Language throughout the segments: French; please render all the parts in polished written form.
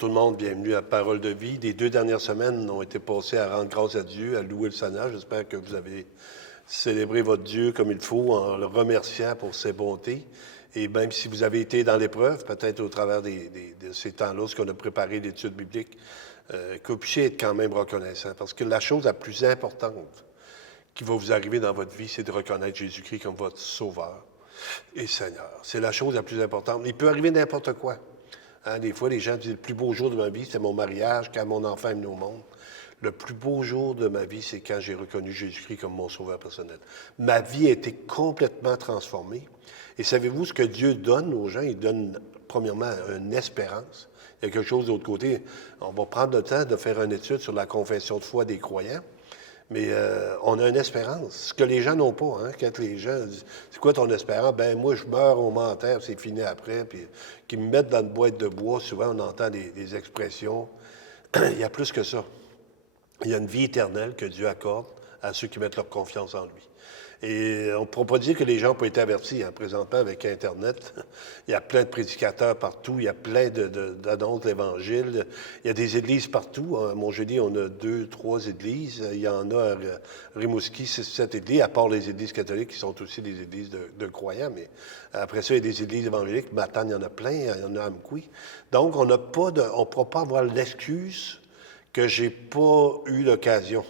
tout le monde, bienvenue à Parole de vie. Les 2 dernières semaines ont été passées à rendre grâce à Dieu, à louer le Seigneur. J'espère que vous avez célébré votre Dieu comme il faut en le remerciant pour ses bontés. Et même si vous avez été dans l'épreuve, peut-être au travers de ces temps-là, lorsqu'on a préparé l'étude biblique, que vous puissiez être quand même reconnaissant. Parce que la chose la plus importante qui va vous arriver dans votre vie, c'est de reconnaître Jésus-Christ comme votre Sauveur et Seigneur. C'est la chose la plus importante. Il peut arriver n'importe quoi. Hein, des fois, les gens disent, le plus beau jour de ma vie, c'était mon mariage, quand mon enfant est venu au monde. Le plus beau jour de ma vie, c'est quand j'ai reconnu Jésus-Christ comme mon sauveur personnel. Ma vie a été complètement transformée. Et savez-vous ce que Dieu donne aux gens? Il donne, premièrement, une espérance. Il y a quelque chose de l'autre côté. On va prendre le temps de faire une étude sur la confession de foi des croyants. Mais on a une espérance, ce que les gens n'ont pas. Hein? Quand les gens disent, c'est quoi ton espérance? Ben moi, je meurs au menteur, c'est fini après. Puis qu'ils me mettent dans une boîte de bois, souvent on entend des expressions. Il y a plus que ça. Il y a une vie éternelle que Dieu accorde à ceux qui mettent leur confiance en lui. Et on ne pourra pas dire que les gens n'ont pas été avertis. Hein. Présentement, avec Internet, il y a plein de prédicateurs partout, il y a plein d'annonces de l'Évangile. Il y a des églises partout. À Montjoly, on a 2, 3 églises. Il y en a à Rimouski, 6, 7 églises, à part les églises catholiques qui sont aussi des églises de croyants. Mais après ça, il y a des églises évangéliques. Matane, il y en a plein. Il y en a à Amkoui. Donc, on ne pourra pas avoir l'excuse que j'ai pas eu l'occasion.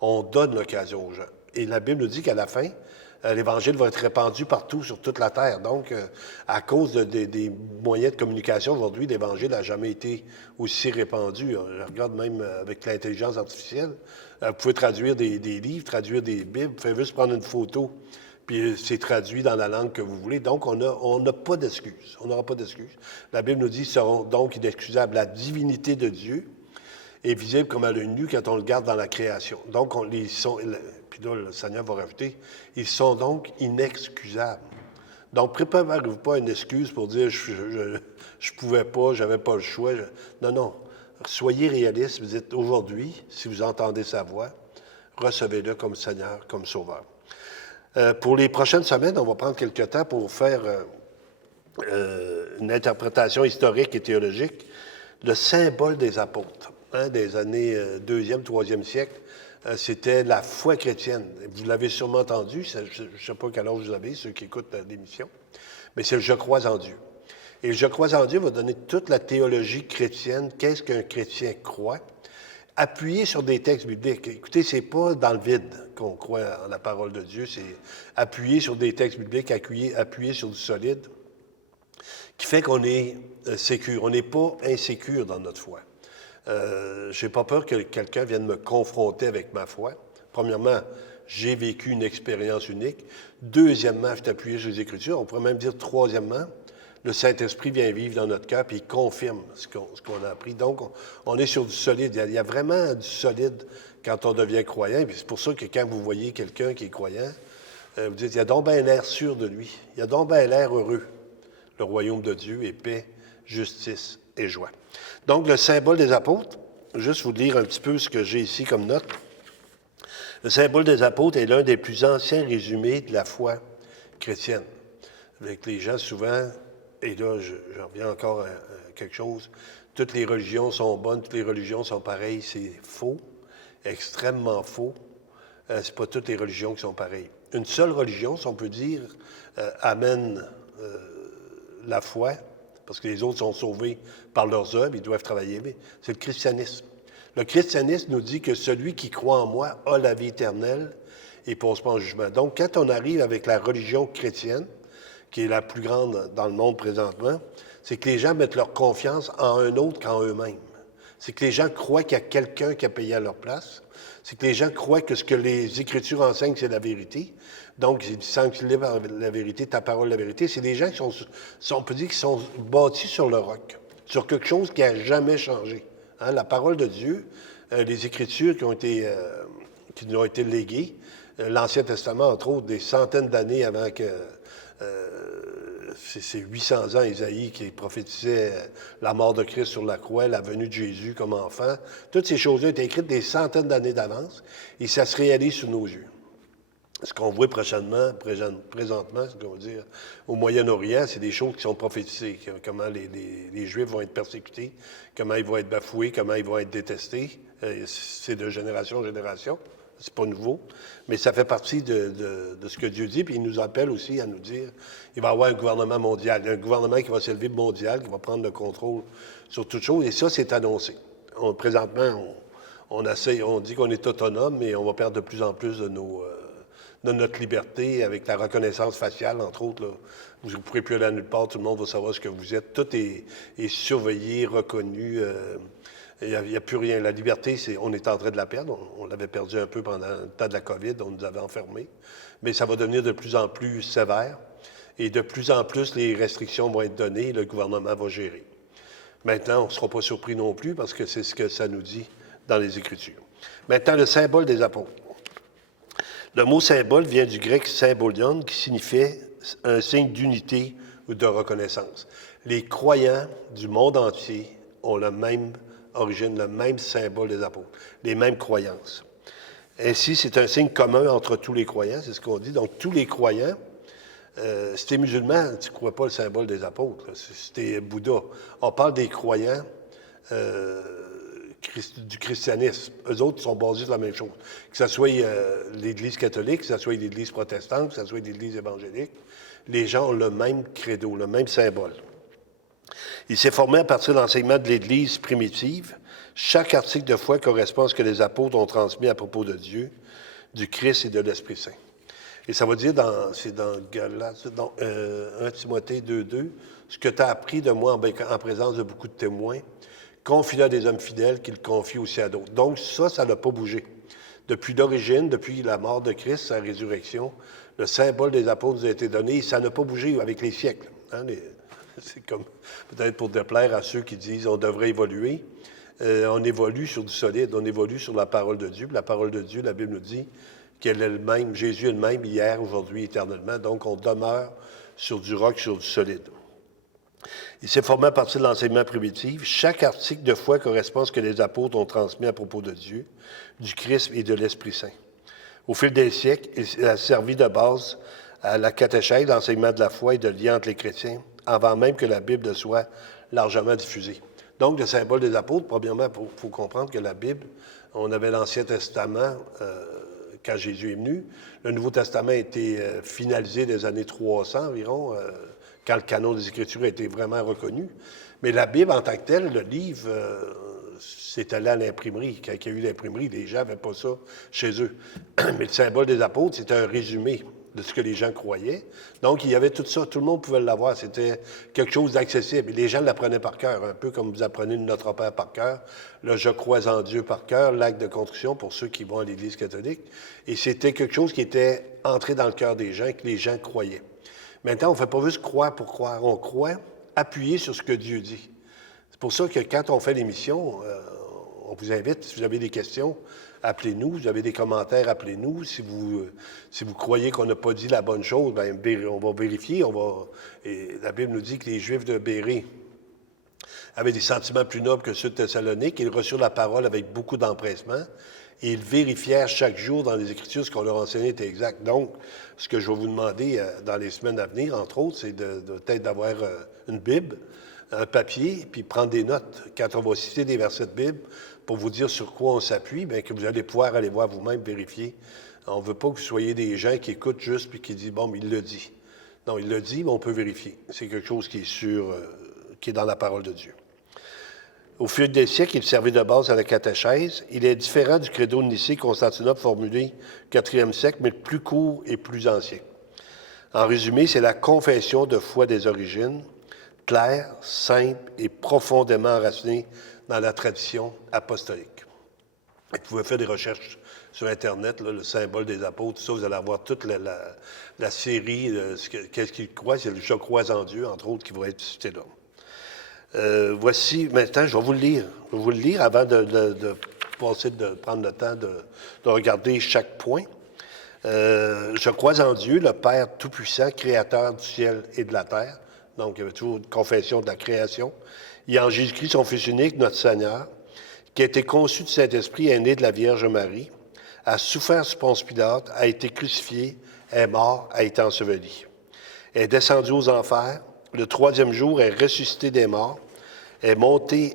On donne l'occasion aux gens. Et la Bible nous dit qu'à la fin, l'Évangile va être répandu partout sur toute la terre. Donc, à cause des moyens de communication aujourd'hui, l'Évangile n'a jamais été aussi répandu. Je regarde même avec l'intelligence artificielle. Vous pouvez traduire des livres, traduire des Bibles. Vous pouvez juste prendre une photo, puis c'est traduit dans la langue que vous voulez. Donc, on n'a pas d'excuses. On n'aura pas d'excuses. La Bible nous dit, seront donc inexcusables. La divinité de Dieu est visible comme à l'œil nu quand on le regarde dans la création. Donc, puis là, le Seigneur va rajouter, ils sont donc inexcusables. Donc, préparez-vous pas une excuse pour dire je pouvais pas, j'avais pas le choix. Non, non. Soyez réaliste. Vous dites aujourd'hui, si vous entendez sa voix, recevez-le comme Seigneur, comme Sauveur. Pour les prochaines semaines, on va prendre quelques temps pour faire une interprétation historique et théologique. Le symbole des apôtres. Des années 2e, 3e siècle, c'était la foi chrétienne. Vous l'avez sûrement entendu, je ne sais pas quel âge vous avez, ceux qui écoutent l'émission, mais c'est le « Je crois en Dieu ». Et le « Je crois en Dieu » va donner toute la théologie chrétienne, qu'est-ce qu'un chrétien croit, appuyé sur des textes bibliques. Écoutez, c'est pas dans le vide qu'on croit en la parole de Dieu, c'est appuyé sur des textes bibliques, appuyé sur du solide, qui fait qu'on est sécure. On n'est pas insécure dans notre foi. Je n'ai pas peur que quelqu'un vienne me confronter avec ma foi. Premièrement, j'ai vécu une expérience unique. Deuxièmement, je suis appuyé sur les Écritures. On pourrait même dire troisièmement, le Saint-Esprit vient vivre dans notre cœur et il confirme ce qu'on a appris. Donc, on est sur du solide. Il y a vraiment du solide quand on devient croyant. Puis c'est pour ça que quand vous voyez quelqu'un qui est croyant, vous dites, il y a donc bien l'air sûr de lui. Il y a donc bien l'air heureux. Le royaume de Dieu est paix, justice et joie. Donc, le symbole des apôtres, juste vous lire un petit peu ce que j'ai ici comme note. Le symbole des apôtres est l'un des plus anciens résumés de la foi chrétienne. Avec les gens, souvent, et là, je reviens encore à quelque chose, toutes les religions sont bonnes, toutes les religions sont pareilles, c'est faux, extrêmement faux. C'est pas toutes les religions qui sont pareilles. Une seule religion, si on peut dire, amène la foi, parce que les autres sont sauvés par leurs œuvres, ils doivent travailler, mais c'est le christianisme. Le christianisme nous dit que celui qui croit en moi a la vie éternelle et ne pose pas en jugement. Donc, quand on arrive avec la religion chrétienne, qui est la plus grande dans le monde présentement, c'est que les gens mettent leur confiance en un autre qu'en eux-mêmes. C'est que les gens croient qu'il y a quelqu'un qui a payé à leur place. C'est que les gens croient que ce que les Écritures enseignent, c'est la vérité. Donc, ils sanctifient par la vérité, ta parole, la vérité. C'est des gens qui on peut dire, qui sont bâtis sur le roc, sur quelque chose qui n'a jamais changé. Hein, la parole de Dieu, les Écritures qui nous ont été léguées, l'Ancien Testament, entre autres, des centaines d'années avant que... c'est 800 ans, Isaïe, qui prophétisait la mort de Christ sur la croix, la venue de Jésus comme enfant. Toutes ces choses-là étaient écrites des centaines d'années d'avance et ça se réalise sous nos yeux. Ce qu'on voit présentement, ce qu'on veut dire, au Moyen-Orient, c'est des choses qui sont prophétisées. Comment les Juifs vont être persécutés, comment ils vont être bafoués, comment ils vont être détestés. C'est de génération en génération. C'est pas nouveau. Mais ça fait partie de ce que Dieu dit. Puis il nous appelle aussi à nous dire il va y avoir un gouvernement mondial. Il y a un gouvernement qui va s'élever mondial, qui va prendre le contrôle sur toute chose. Et ça, c'est annoncé. Présentement, on dit qu'on est autonome, mais on va perdre de plus en plus de notre liberté avec la reconnaissance faciale, entre autres. Là. Vous ne pourrez plus aller à nulle part, tout le monde va savoir ce que vous êtes. Tout est surveillé, reconnu. Il n'y a plus rien. La liberté, on est en train de la perdre. On l'avait perdu un peu pendant le temps de la COVID, on nous avait enfermés. Mais ça va devenir de plus en plus sévère. Et de plus en plus, les restrictions vont être données et le gouvernement va gérer. Maintenant, on ne sera pas surpris non plus parce que c'est ce que ça nous dit dans les Écritures. Maintenant, le symbole des apôtres. Le mot symbole vient du grec symbolion, qui signifiait un signe d'unité ou de reconnaissance. Les croyants du monde entier ont la même origine, le même symbole des apôtres, les mêmes croyances. Ainsi, c'est un signe commun entre tous les croyants, c'est ce qu'on dit. Donc, tous les croyants, si tu es musulman, tu ne crois pas le symbole des apôtres. Si tu es Bouddha, on parle des croyants du christianisme. Eux autres sont basés sur la même chose. Que ce soit l'Église catholique, que ce soit l'Église protestante, que ce soit l'Église évangélique, les gens ont le même credo, le même symbole. Il s'est formé à partir de l'enseignement de l'Église primitive. Chaque article de foi correspond à ce que les apôtres ont transmis à propos de Dieu, du Christ et de l'Esprit Saint. Et ça va dire, c'est dans Galates, dans 1 Timothée 2,2, ce que tu as appris de moi en présence de beaucoup de témoins, confie-le à des hommes fidèles qui le confient aussi à d'autres. Donc ça n'a pas bougé. Depuis l'origine, depuis la mort de Christ, sa résurrection, le symbole des apôtres nous a été donné, et ça n'a pas bougé avec les siècles. Hein, c'est comme, peut-être pour déplaire à ceux qui disent on devrait évoluer. On évolue sur du solide, on évolue sur la parole de Dieu. Puis la parole de Dieu, la Bible nous dit qu'elle est le même, Jésus est le même hier, aujourd'hui, éternellement. Donc, on demeure sur du roc, sur du solide. Il s'est formé à partir de l'enseignement primitif. Chaque article de foi correspond à ce que les apôtres ont transmis à propos de Dieu, du Christ et de l'Esprit Saint. Au fil des siècles, il a servi de base à la catéchèse, l'enseignement de la foi et de lien entre les chrétiens, avant même que la Bible ne soit largement diffusée. Donc, le symbole des apôtres, premièrement, il faut comprendre que la Bible, on avait l'Ancien Testament quand Jésus est venu. Le Nouveau Testament a été finalisé des années 300 environ, quand le canon des Écritures a été vraiment reconnu. Mais la Bible, en tant que telle, le livre, c'est allé à l'imprimerie. Quand il y a eu l'imprimerie, les gens n'avaient pas ça chez eux. Mais le symbole des apôtres, c'était un résumé de ce que les gens croyaient. Donc, il y avait tout ça. Tout le monde pouvait l'avoir. C'était quelque chose d'accessible. Et les gens l'apprenaient par cœur, un peu comme vous apprenez Notre Père par cœur. Là, je crois en Dieu par cœur, l'acte de construction pour ceux qui vont à l'Église catholique. Et c'était quelque chose qui était entré dans le cœur des gens et que les gens croyaient. Maintenant, on ne fait pas juste croire pour croire. On croit appuyé sur ce que Dieu dit. C'est pour ça que quand on fait l'émission, on vous invite, si vous avez des questions, appelez-nous. Si vous avez des commentaires, appelez-nous. Si vous croyez qu'on n'a pas dit la bonne chose, bien, on va vérifier. Et la Bible nous dit que les Juifs de Bérée avaient des sentiments plus nobles que ceux de Thessalonique. Ils reçurent la parole avec beaucoup d'empressement. Et ils vérifièrent chaque jour dans les Écritures ce qu'on leur enseignait était exact. Donc, ce que je vais vous demander dans les semaines à venir, entre autres, c'est peut-être d'avoir une Bible, un papier, puis prendre des notes. Quand on va citer des versets de Bible, pour vous dire sur quoi on s'appuie, bien que vous allez pouvoir aller voir vous-même, vérifier. On ne veut pas que vous soyez des gens qui écoutent juste puis qui disent « bon, mais il le dit ». Non, il le dit, mais on peut vérifier. C'est quelque chose qui est sûr, qui est dans la parole de Dieu. Au fil des siècles, il servait de base à la catéchèse. Il est différent du credo de Nicée-Constantinople formulé au 4e siècle, mais plus court et plus ancien. En résumé, c'est la confession de foi des origines, claire, simple et profondément enracinée dans la tradition apostolique. Vous pouvez faire des recherches sur Internet, là, le symbole des apôtres, tout ça, vous allez avoir toute la série, qu'est-ce qu'ils croient, c'est le « Je crois en Dieu », entre autres, qui va être cité là. Voici, maintenant, je vais vous le lire. Je vais vous le lire avant de prendre le temps de regarder chaque point. Je crois en Dieu, le Père Tout-Puissant, Créateur du ciel et de la terre. Donc, il y avait toujours une confession de la création. Il y a en Jésus-Christ, son Fils unique, notre Seigneur, qui a été conçu du Saint-Esprit et est né de la Vierge Marie, a souffert sous Ponce Pilate, a été crucifié, est mort, a été enseveli. Est descendu aux enfers, le troisième jour est ressuscité des morts, est monté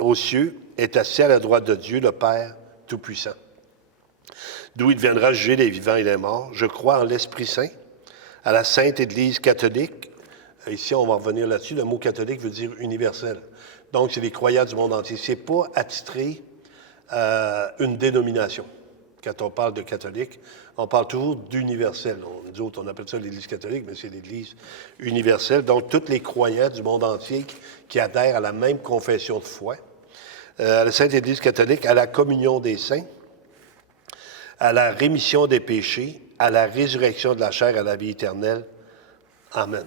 aux cieux, est assis à la droite de Dieu, le Père Tout-Puissant, d'où il viendra juger les vivants et les morts. Je crois en l'Esprit Saint, à la Sainte Église catholique. Ici, on va revenir là-dessus. Le mot catholique veut dire universel. Donc, c'est les croyants du monde entier. Ce n'est pas attitré à une dénomination. Quand on parle de catholique, on parle toujours d'universel. Nous autres, on appelle ça l'Église catholique, mais c'est l'Église universelle. Donc, tous les croyants du monde entier qui adhèrent à la même confession de foi, à la Sainte Église catholique, à la communion des saints, à la rémission des péchés, à la résurrection de la chair, à la vie éternelle. Amen.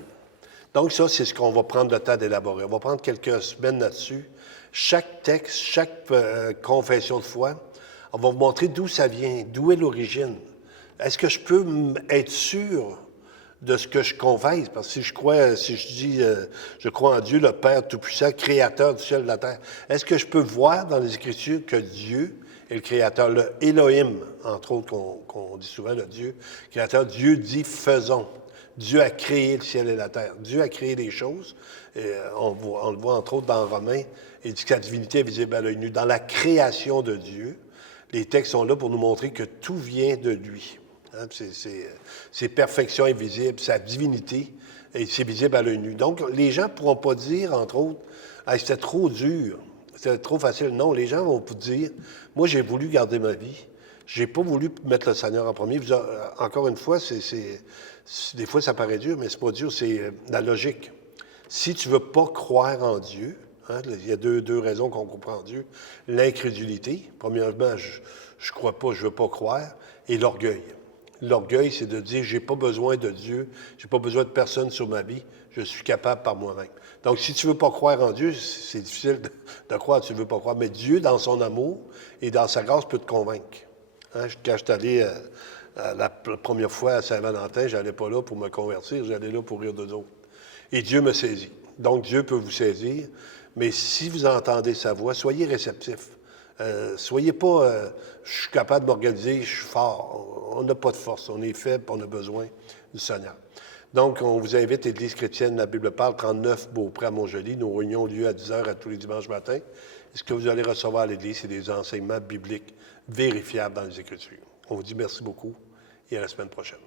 Donc ça, c'est ce qu'on va prendre le temps d'élaborer. On va prendre quelques semaines là-dessus. Chaque texte, chaque confession de foi, on va vous montrer d'où ça vient, d'où est l'origine. Est-ce que je peux être sûr de ce que je confesse? Parce que si je dis, je crois en Dieu, le Père Tout-Puissant, Créateur du ciel et de la terre, est-ce que je peux voir dans les Écritures que Dieu est le Créateur, le Elohim, entre autres, qu'on dit souvent, le Dieu Créateur, Dieu dit « faisons ». Dieu a créé le ciel et la terre. Dieu a créé les choses. Et on le voit entre autres dans Romains. Il dit que la divinité est visible à l'œil nu. Dans la création de Dieu, les textes sont là pour nous montrer que tout vient de lui. Hein, c'est perfection invisible, sa divinité, et c'est visible à l'œil nu. Donc, les gens ne pourront pas dire, entre autres, hey, c'était trop dur, c'était trop facile. Non, les gens vont vous dire, moi, j'ai voulu garder ma vie. J'ai pas voulu mettre le Seigneur en premier. Encore une fois, des fois, ça paraît dur, mais c'est pas dur, c'est la logique. Si tu veux pas croire en Dieu, hein, il y a deux raisons qu'on comprend Dieu. L'incrédulité, premièrement, je crois pas, je veux pas croire, et l'orgueil. L'orgueil, c'est de dire, j'ai pas besoin de Dieu, j'ai pas besoin de personne sur ma vie, je suis capable par moi-même. Donc, si tu veux pas croire en Dieu, c'est difficile de croire, tu veux pas croire, mais Dieu, dans son amour et dans sa grâce, peut te convaincre. Hein, quand je suis allé la première fois à Saint-Valentin, je n'allais pas là pour me convertir, j'allais là pour rire d'eux autres. Et Dieu me saisit. Donc, Dieu peut vous saisir, mais si vous entendez sa voix, soyez réceptifs. Soyez pas, je suis capable de m'organiser, je suis fort. On n'a pas de force, on est faible, on a besoin du Seigneur. Donc, on vous invite, Église chrétienne, la Bible parle, 39 Beaupré à Montjoly. Nos réunions ont lieu à 10h à tous les dimanches matins. Et ce que vous allez recevoir à l'Église, c'est des enseignements bibliques vérifiables dans les Écritures. On vous dit merci beaucoup et à la semaine prochaine.